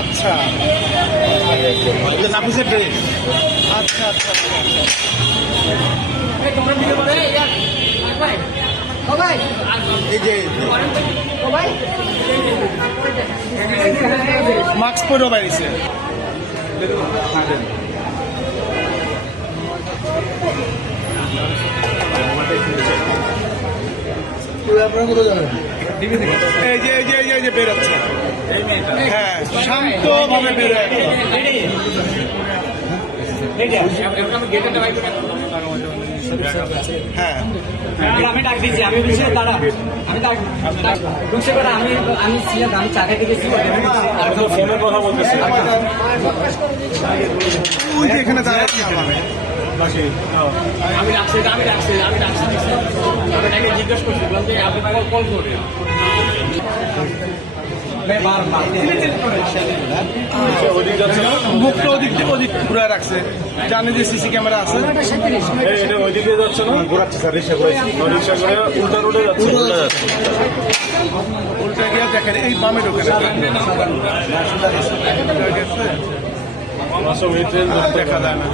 আচ্ছা নাফিসের ড্রেস। আচ্ছা আচ্ছা এই যে মাস্ক পরেও বাইরেছে। আপনারা কোথাও যাবেন? এই যে এই যে এই যে বেরোচ্ছে, হ্যাঁ শান্ত ভাবে বেরোয়। হ্যাঁ আমি ডাক দিচ্ছি, আমি দাঁড়া, আমি আমি ছিলাম, আমি চা খাইতে গেছি, ফোনে কথা বলতেছি। ওই যে এখানে দাঁড়াচ্ছি আমি রাখছি জিজ্ঞেস করছি, বলতে আপনি কল করে মুখটা ওদিক ঘুরে রাখছে, জানে যে সিসি ক্যামেরা আছে। ওইদিকে যাচ্ছে না, ঘোরাচ্ছে স্যার, রিক্সা করে উল্টা রোডে যাচ্ছে। উল্টা গিয়ে দেখেন এই বামে ঢোকে দেখা যায় না।